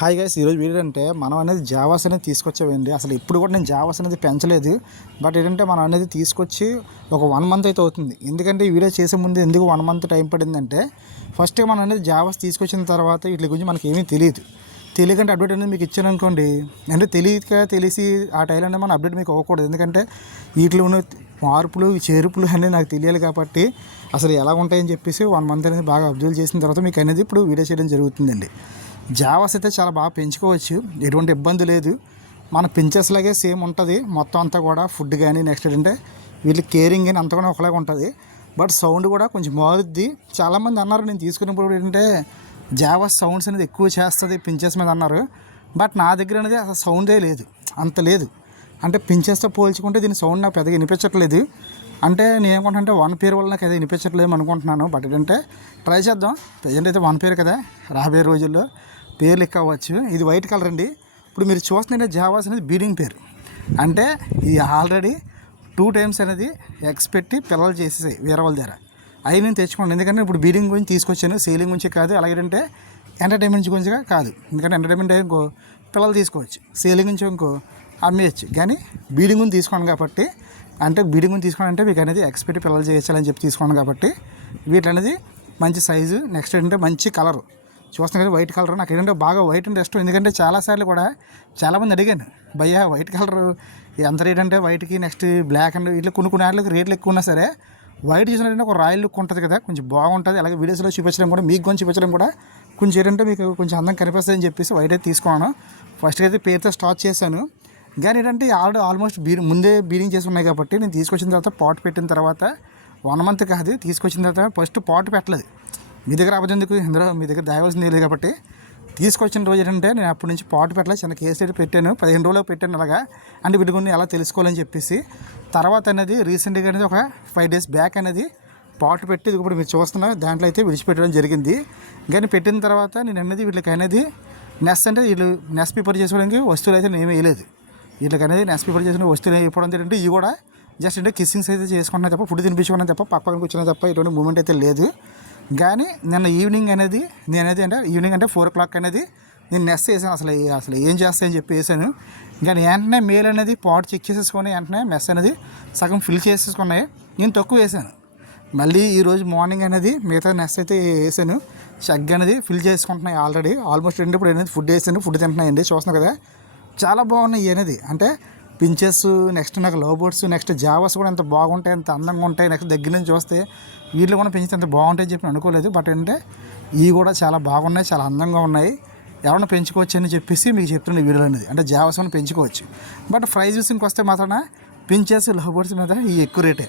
Hi guys, ఈరోజు video అంటే మనం అనేది జావాస్ అనేది తీసుకొచ్చామండి. అసలు ఇప్పుడు కూడా నేను జావాస్ అనేది పెంచలేదు. బట్ ఏంటంటే మనం అనేది తీసుకొచ్చి ఒక 1 మంత్ అయితే అవుతుంది. ఎందుకంటే ఈ వీడియో చేసే ముందు ఎందుకు 1 మంత్ టైం పడిందంటే, ఫస్ట్గా మనం అనేది జావాస్ తీసుకొచ్చిన తర్వాత వీటి గురించి మనకి ఏమీ తెలియదు. తెలియకంటే అప్డేట్ అనేది మీకు ఇచ్చాను అనుకోండి, అంటే తెలిసి ఆ టైం అనేది మనం అప్డేట్ మీకు అవ్వకూడదు. ఎందుకంటే వీటిలో ఉన్న మార్పులు చేర్పులు అనేది నాకు తెలియాలి కాబట్టి అసలు ఎలా ఉంటాయని చెప్పేసి 1 మంత్ అనేది బాగా అబ్జర్వ్ చేసిన తర్వాత మీకు అనేది ఇప్పుడు వీడియో చేయడం జరుగుతుందండి. జావాస్ అయితే చాలా బాగా పెంచుకోవచ్చు, ఎటువంటి ఇబ్బంది లేదు. మన పించెస్ లాగే సేమ్ ఉంటుంది మొత్తం అంతా కూడా. ఫుడ్ కానీ నెక్స్ట్ ఏంటంటే వీళ్ళకి కేరింగ్ కానీ అంతా కూడా ఒకలాగా ఉంటుంది. బట్ సౌండ్ కూడా కొంచెం మారుద్ది. చాలామంది అన్నారు నేను తీసుకున్నప్పుడు ఏంటంటే జావాస్ సౌండ్స్ అనేది ఎక్కువ చేస్తుంది పించెస్ మీద అన్నారు. బట్ నా దగ్గర అనేది అసలు సౌండే లేదు, అంత లేదు. అంటే పించెస్తో పోల్చుకుంటే దీని సౌండ్ నాకు పెద్దగా వినిపించట్లేదు. అంటే నేను ఏమనుకుంటున్నా 1 పేరు వల్ల నాకు అది వినిపించట్లేదు అనుకుంటున్నాను. బట్ ఏంటంటే ట్రై చేద్దాం. ప్రజెంట్ అయితే 1 పేరు కదా, రాబోయే రోజుల్లో పేర్లు ఎక్కువ అవ్వచ్చు. ఇది వైట్ కలర్ అండి. ఇప్పుడు మీరు చూస్తుంటే జావాస్ అనేది బీడింగ్ పేరు. అంటే ఇది ఆల్రెడీ 2 టైమ్స్ అనేది ఎగ్స్ పెట్టి పిల్లలు చేసేసాయి వేరే వాళ్ళ దగ్గర. అవి నేను తెచ్చుకోండి. ఎందుకంటే ఇప్పుడు బీడింగ్ గురించి తీసుకొచ్చాను, సేలింగ్ గురించి కాదు. అలాగేంటే ఎంటర్టైన్మెంట్ గురించి కాదు. ఎందుకంటే ఎంటర్టైన్మెంట్ ఇంకో పిల్లలు తీసుకోవచ్చు, సేలింగ్ నుంచి ఇంకో అమ్మేయచ్చు. కానీ బీడింగ్ గురించి తీసుకోండి కాబట్టి, అంటే బీడింగ్ గురించి తీసుకోండి అంటే మీకు అనేది ఎగ్స్ పెట్టి పిల్లలు చేయాలని చెప్పి తీసుకోండి కాబట్టి వీటి అనేది మంచి సైజు. నెక్స్ట్ ఏంటంటే మంచి కలరు చూస్తాను కదా, వైట్ కలర్. నాకు ఏంటంటే బాగా వైట్ అంటే ఇష్టం. ఎందుకంటే చాలాసార్లు కూడా చాలామంది అడిగాను, భయ్యా వైట్ కలర్ ఎంత రేట్ అంటే వైట్కి నెక్స్ట్ బ్లాక్ అండ్ ఇట్లా కొన్ని వాటికి రేట్లు ఎక్కువ ఉన్నా సరే వైట్ చూసినట్టు ఒక రాయల్ లుక్ ఉంటుంది కదా, కొంచెం బాగుంటుంది. అలాగే వీడియోస్లో చూపించడం కూడా, మీకు కొంచెం చూపించడం కూడా కొంచెం ఏంటంటే మీకు కొంచెం అందం కనిపిస్తుంది అని చెప్పేసి వైట్ అయితే తీసుకున్నాను. ఫస్ట్ అయితే పేరుతో స్టార్ట్ చేశాను. కానీ ఏంటంటే ఆల్మోస్ట్ ముందే బీడింగ్ చేసి ఉన్నాయి కాబట్టి నేను తీసుకొచ్చిన తర్వాత పాట్ పెట్టిన తర్వాత 1 మంత్ కాదు, తీసుకొచ్చిన తర్వాత ఫస్ట్ పాట్ పెట్టలేదు. మీ దగ్గర అబద్ధెందుకు, ఇందులో మీ దగ్గర దాయవలసింది లేదు కాబట్టి తీసుకొచ్చిన రోజు ఏంటంటే నేను అప్పటి నుంచి పాటు పెట్టలేదు. చిన్న కేసు అయితే పెట్టాను, 15 రోజులకు పెట్టాను అలాగా. అంటే వీటి గురించి ఎలా తెలుసుకోవాలని చెప్పేసి తర్వాత అనేది రీసెంట్గా అనేది ఒక 5 డేస్ బ్యాక్ అనేది పాటు పెట్టి ఇప్పుడు మీరు చూస్తున్నా దాంట్లో అయితే విడిచిపెట్టడం జరిగింది. కానీ పెట్టిన తర్వాత నేను అనేది వీటికి అనేది నెస్ అంటే వీళ్ళు నెస్ ప్రిపేర్ చేసుకోవడానికి వస్తువులు అయితే నేను వేయలేదు. వీటికి అనేది నెస్ ప్రిపేర్ చేసుకునే వస్తువులు ఇవ్వడం ఏంటంటే ఇవి కూడా జస్ట్ అంటే కిస్సింగ్స్ అయితే చేసుకున్నా తప్ప, ఫుడ్ తినిపించుకున్నా తప్ప, పక్కన కూర్చున్నా తప్ప ఎటువంటి మూమెంట్ అయితే లేదు. కానీ నిన్న ఈవినింగ్ అనేది నేనైతే అంటే ఈవినింగ్ అంటే 4 o'clock అనేది నేను నెస్ వేసాను. అసలు ఏం చేస్తాయని చెప్పి వేసాను. కానీ వెంటనే మేల్ అనేది పాట్ చెక్ చేసేసుకొని వెంటనే మెస్ అనేది సగం ఫిల్ చేసేసుకున్నాయి. నేను తక్కువ వేసాను. మళ్ళీ ఈరోజు మార్నింగ్ అనేది మిగతా నెస్ అయితే వేసాను. షగ్ అనేది ఫిల్ చేసుకుంటున్నాయి ఆల్రెడీ. ఆల్మోస్ట్ ఇప్పుడు అనేది ఫుడ్ వేసాను, ఫుడ్ తింటున్నాయండి. చూస్తున్నాను కదా, చాలా బాగున్నాయి అనేది. అంటే పించెస్, నెక్స్ట్ నాకు లవ్ బర్డ్స్, నెక్స్ట్ జావాస్ కూడా ఎంత బాగుంటాయి, ఎంత అందంగా ఉంటాయి. నెక్స్ట్ దగ్గర నుంచి చూస్తే వీళ్ళు కూడా పెంచితే ఎంత బాగుంటాయని చెప్పి అనుకోలేదు. బట్ ఏంటంటే ఇవి కూడా చాలా బాగున్నాయి, చాలా అందంగా ఉన్నాయి. ఎవరైనా పెంచుకోవచ్చు అని చెప్పేసి మీకు చెప్తున్న వీడియో అనేది. అంటే జావాస్ అని పెంచుకోవచ్చు. బట్ ప్రైస్ విషయంకి వస్తే మాత్రం పించెస్, లవ్ బర్డ్స్ మీద ఈ ఎక్కువ రేటే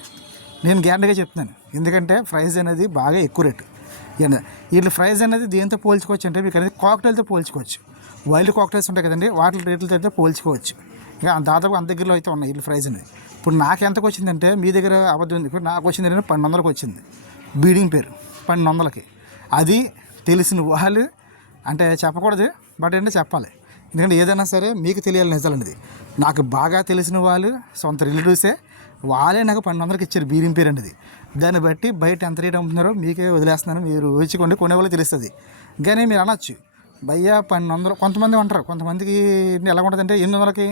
నేను గ్యారంటీగా చెప్తున్నాను. ఎందుకంటే ప్రైస్ అనేది బాగా ఎక్కువ రేటు. వీళ్ళు ప్రైస్ అనేది దేంతో పోల్చుకోవచ్చు అంటే మీకు అనేది కాక్టైల్తో పోల్చుకోవచ్చు. వైల్డ్ కాక్టైల్స్ ఉంటాయి కదండి, వాటి రేట్లతో అయితే పోల్చుకోవచ్చు. ఇక దాదాపు అంత దగ్గరలో అయితే ఉన్నాయి వీళ్ళ ప్రైస్ అనేది. ఇప్పుడు నాకు ఎంతకు వచ్చిందంటే, మీ దగ్గర అబద్ధం ఉంది, ఇప్పుడు నాకు వచ్చింది ఏంటంటే 1200కి వచ్చింది. బీడింగ్ పేరు 1200కి. అది తెలిసిన వాళ్ళు అంటే చెప్పకూడదు, బట్ ఏంటంటే చెప్పాలి. ఎందుకంటే ఏదైనా సరే మీకు తెలియాలి నిజాలనేది. నాకు బాగా తెలిసిన వాళ్ళు సొంత రిలేటివ్సే, వాళ్ళే నాకు 1200కి ఇచ్చారు బీడింగ్ పేరు అనేది. దాన్ని బట్టి బయట ఎంత రేట్ అమ్ముతున్నారో మీకే వదిలేస్తున్నాను, మీరు వచ్చుకోండి, కొనేవాళ్ళు తెలుస్తుంది. కానీ మీరు అనొచ్చు, భయ్యా 1200. కొంతమంది ఉంటారు, కొంతమందికి ఎలా ఉంటుందంటే 800కి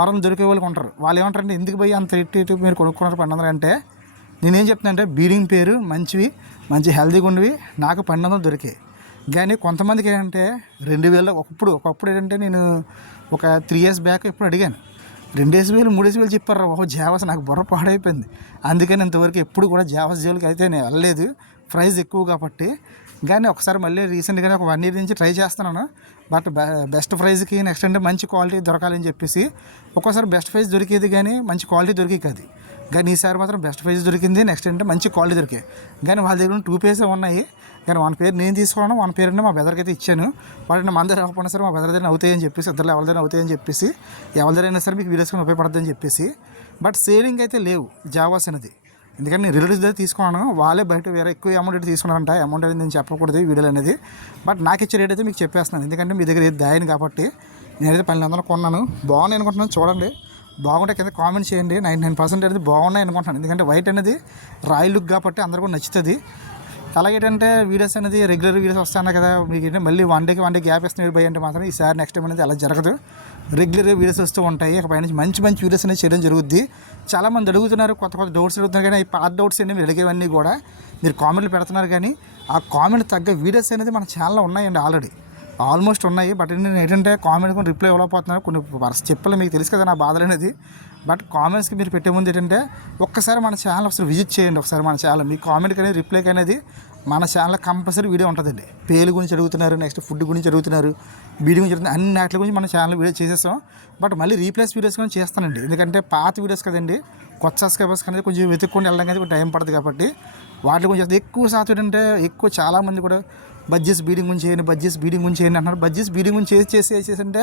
600 దొరికే వాళ్ళకి ఉంటారు. వాళ్ళు ఏమంటారంటే ఎందుకు భయ్యా అంత రేట్ మీరు కొనుక్కున్నారు 1200 అంటే, నేనేం చెప్తున్నా అంటే బీడింగ్ పేరు మంచివి, మంచి హెల్తీగా ఉండేవి నాకు 1200 దొరికాయి. కానీ కొంతమందికి ఏంటంటే 2000 ఒకప్పుడు ఏంటంటే నేను ఒక 3 years బ్యాక్ ఎప్పుడు అడిగాను, 2000 3000 చెప్పారు. జావాస్ నాకు బుర్ర పాడైపోయింది. అందుకని ఇంతవరకు ఎప్పుడు కూడా జావాస్ జోలికి అయితే నేను వెళ్ళలేదు, ప్రైస్ ఎక్కువ కాబట్టి. కానీ ఒకసారి మళ్ళీ రీసెంట్గానే ఒక 1 year నుంచి ట్రై చేస్తున్నాను. బట్ బెస్ట్ ప్రైస్కి నెక్స్ట్ అంటే మంచి క్వాలిటీ దొరకాలని చెప్పేసి ఒక్కోసారి బెస్ట్ ప్రైస్ దొరికేది కానీ మంచి క్వాలిటీ దొరికే కాదు. కానీ ఈసారి మాత్రం బెస్ట్ ప్రైస్ దొరికింది, నెక్స్ట్ అంటే మంచి క్వాలిటీ దొరికాయి. కానీ వాళ్ళ దగ్గర 2 పేర్స్ ఉన్నాయి. కానీ 1 పేరు నేను తీసుకున్నాను, 1 పేరు మా బ్రదర్కి అయితే ఇచ్చాను. వాటిని మన దగ్గర రాకపోయినా సరే మా బ్రదర్ దగ్గర అవుతాయని చెప్పేసి, ఇద్దరు ఎవరి దగ్గర అవుతాయని చెప్పేసి, ఎవరి దగ్గర అయినా సరే మీకు వీడియోస్కి ఉపయోగపడుతుందని చెప్పేసి. బట్ సేలింగ్ అయితే లేవు జావాస్ అనేది. ఎందుకంటే నేను రిలేటివ్స్ దగ్గర తీసుకున్నాను, వాళ్ళే బయట వేరే ఎక్కువ అమౌంట్ అయితే తీసుకున్నారంట. అమౌంట్ అనేది నేను చెప్పకూడదు వీడియోలు అనేది. బట్ నాకు ఇచ్చే రేట్ అయితే మీకు చెప్పేస్తున్నాను. ఎందుకంటే మీ దగ్గర ఏది దాయను కాబట్టి నేనైతే 1200 కొన్నాను. బాగున్నాయి అనుకుంటున్నాను, చూడండి. బాగుంటే కింద కామెంట్ చేయండి. 99% అనేది బాగున్నాయి అనుకుంటున్నాను. ఎందుకంటే వైట్ అనేది రాయల్ లుక్ కాబట్టి అందరికీ నచ్చుతుంది. అలాగే ఏంటంటే వీడియోస్ అనేది రెగ్యులర్ వీడియోస్ వస్తాయి కదా, మీకు ఏంటంటే మళ్ళీ వన్ డే గ్యాప్ ఇస్తున్న భయ అంటే మాత్రం ఈసారి నెక్స్ట్ టైం అనేది అలా జరగదు. రెగ్యులర్గా వీడియోస్ వస్తూ ఉంటాయి. ఇకపై నుంచి మంచి వీడియోస్ అనేది చేయడం జరుగుద్ది. చాలామంది అడుగుతున్నారు, కొత్త డౌట్స్ అడుగుతున్నారు, కానీ ఈ పాత డౌట్స్ అనేవి అడిగేవన్నీ కూడా మీరు కామెంట్లు పెడుతున్నారు. కానీ ఆ కామెంట్ తగ్గ వీడియోస్ అనేది మన ఛానల్లో ఉన్నాయండి, ఆల్మోస్ట్ ఉన్నాయి. బట్ నేను ఏంటంటే కామెంట్ కొన్ని రిప్లై ఇవ్వలేకపోతున్నాను. కొన్ని చెప్పాలి, మీకు తెలుసు కదా నా బాధలు అనేది. బట్ కామెంట్స్కి మీరు పెట్టే ముందు ఏంటంటే ఒక్కసారి మన ఛానల్ ఒకసారి విజిట్ చేయండి. ఒకసారి మన ఛానల్ మీ కామెంట్కి అనేది రిప్లైకి అనేది మన ఛానల్లో కంపల్సరీ వీడియో ఉంటుందండి. పేలు గురించి అడుగుతున్నారు, నెక్స్ట్ ఫుడ్ గురించి అడుగుతున్నారు, వీడియో గురించి అడుగుతున్నారు, అన్ని వాటి గురించి మన ఛానల్ వీడియో చేసేస్తాం. బట్ మళ్ళీ రీప్లేస్ వీడియోస్ కూడా చేస్తానండి, ఎందుకంటే పాత వీడియోస్ కదండి, కొత్త సబ్స్క్రైబర్స్ అనేది కొంచెం వెతుక్కొని వెళ్ళడం అనేది టైం పడుతుంది. కాబట్టి వాటి గురించి ఎక్కువ శాతం ఏంటంటే చాలామంది కూడా బడ్జెట్స్ బీడింగ్ గురించి చేయండి అంటున్నారు. బడ్జెట్స్ బీడింగ్ గురించి చేసి అంటే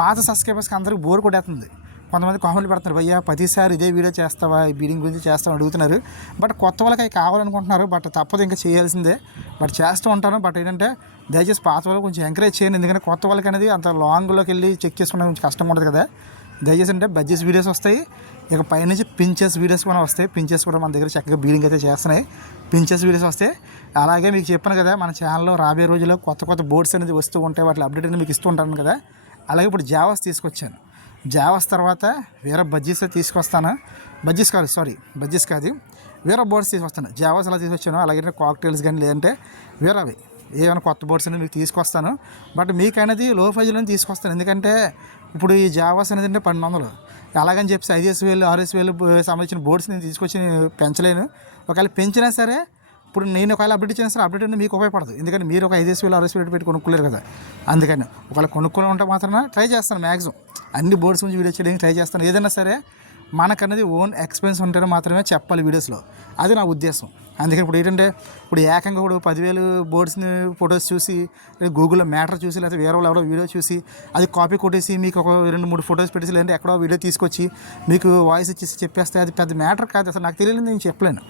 పాత సబ్స్క్రైబర్స్కి అందరికీ బోర్ కొట్టేస్తుంది. కొంతమంది కామెంట్లు పెడుతున్నారు, భయ్యా ప్రతిసారి ఇదే వీడియో చేస్తావా, ఈ బీడింగ్ గురించి చేస్తావా అడుగుతున్నారు. బట్ కొత్త వాళ్ళకి అవి కావాలనుకుంటున్నారు. బట్ తప్పదు, ఇంకా చేయాల్సిందే. బట్ చేస్తూ ఉంటాను. బట్ ఏంటంటే దయచేసి పాత వాళ్ళకి కొంచెం ఎంకరేజ్ చేయండి, ఎందుకంటే కొత్త వాళ్ళకి అనేది అంత లాంగ్లోకి వెళ్ళి చెక్ చేసుకునే కొంచెం కష్టంగా ఉంటుంది కదా. దయచేసి అంటే బడ్జెట్స్ వీడియోస్ వస్తాయి, ఇక పైనుంచి పించెస్ వీడియోస్ కూడా వస్తాయి. పించెస్ కూడా మన దగ్గర చక్కగా బీడింగ్ అయితే చేస్తున్నాయి. పించెస్ వీడియోస్ వస్తాయి. అలాగే మీకు చెప్పాను కదా, మన ఛానల్లో రాబోయే రోజుల్లో కొత్త బోర్డ్స్ అనేది వస్తూ ఉంటాయి. వాటి అప్డేట్ అనేది మీకు ఇస్తూ ఉంటాను కదా. అలాగే ఇప్పుడు జావాస్ తీసుకొచ్చాను. జావాస్ తర్వాత వేరే బడ్జెట్స్ తీసుకొస్తాను. బడ్జెట్స్ కాదు, వేరే బోర్డ్స్ తీసుకొస్తాను. జావాస్ అలా తీసుకొచ్చాను. అలాగే కాక్టైల్స్ కానీ లేదంటే వేరేవి ఏమైనా కొత్త బోర్డ్స్ అనేది మీకు తీసుకొస్తాను. బట్ మీకు అనేది లో ప్రైజ్లో తీసుకొస్తాను, ఎందుకంటే ఇప్పుడు ఈ జావాస్ అనేది అంటే 1200. అలాగని చెప్పి 5000 6000 సంబంధించిన బోర్డ్స్ నేను తీసుకొచ్చి పెంచలేను. ఒకవేళ పెంచినా సరే ఇప్పుడు నేను ఒకవేళ అప్డేట్ ఇచ్చినా సరే అప్డేట్ అనేది మీకు ఉపయోగపడదు, ఎందుకంటే మీరు ఒక 5000 6000 పెట్టి కొనుక్కోలేరు కదా. అందుకని ఒకవేళ కొనుక్కొని ఉంటే మాత్రం ట్రై చేస్తాను, మ్యాక్సిమం అన్ని బోర్డ్స్ గురించి వీడియో చేయడానికి ట్రై చేస్తాను. ఏదైనా సరే మనకన్నది ఓన్ ఎక్స్పెన్స్ ఉంటేనే మాత్రమే చెప్పాలి వీడియోస్లో, అది నా ఉద్దేశం. అందుకని ఇప్పుడు ఏంటంటే ఏకంగా ఇప్పుడు 10,000 బోర్డ్స్ని ఫొటోస్ చూసి గూగుల్లో మ్యాటర్ చూసి లేకపోతే వేరే వాళ్ళు ఎవరో వీడియో చూసి అది కాపీ కొట్టేసి మీకు ఒక 2-3 ఫొటోస్ పెట్టేసి లేదంటే ఎక్కడో వీడియో తీసుకొచ్చి మీకు వాయిస్ ఇచ్చేసి చెప్పేస్తే అది పెద్ద మ్యాటర్ కాదు. అసలు నాకు తెలియదు, నేను చెప్పలేను.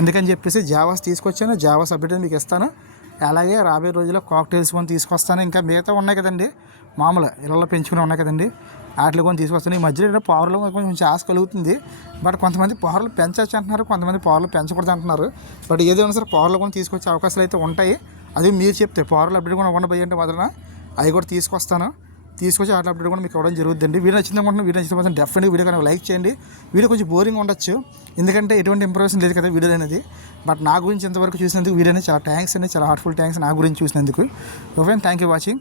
అందుకని చెప్పేసి జావాస్ తీసుకొచ్చాను. జావాస్ అప్డేట్ మీకు ఇస్తాను. అలాగే రాబోయే రోజుల్లో కాక్టైల్స్ కొని తీసుకొస్తాను. ఇంకా మిగతా ఉన్నాయి కదండి, మామూలు ఇళ్ళలో పెంచుకుని ఉన్నాయి కదండి, వాటిలో కొన్ని తీసుకొస్తాను. ఈ మధ్యలో పవర్లో కొంచెం ఆశ కలుగుతుంది. బట్ కొంతమంది పవర్లు పెంచవచ్చు అంటున్నారు, కొంతమంది పవర్లు పెంచకూడదు అంటున్నారు. బట్ ఏదైనా సరే పవర్లో కూడా తీసుకొచ్చే అవకాశాలు అయితే ఉంటాయి. అది మీరు చెప్తే పవర్లు అప్డేట్ కూడా ఉండబోయి అంటే మాత్రం అవి కూడా తీసుకొచ్చి వాటి అప్డేట్ కూడా మీకు ఇవ్వడం జరుగుతుందండి. వీడియో నచ్చింది అనుకుంటున్నాను. వీడియో నచ్చిన మాత్రం డెఫినెట్గా వీడియో కనుక లైక్ చేయండి. వీడియో కొంచెం బోరింగ్ ఉండొచ్చు, ఎందుకంటే ఎటువంటి ఇంప్రూవేషన్ లేదు కదా వీడియో అనేది. బట్ నా గురించి ఇంతవరకు చూసినందుకు వీడియో అనేది చాలా థ్యాంక్స్ అండి, చాలా హార్ట్ఫుల్ థ్యాంక్స్ నా గురించి చూసినందుకు. Okay, thank you watching.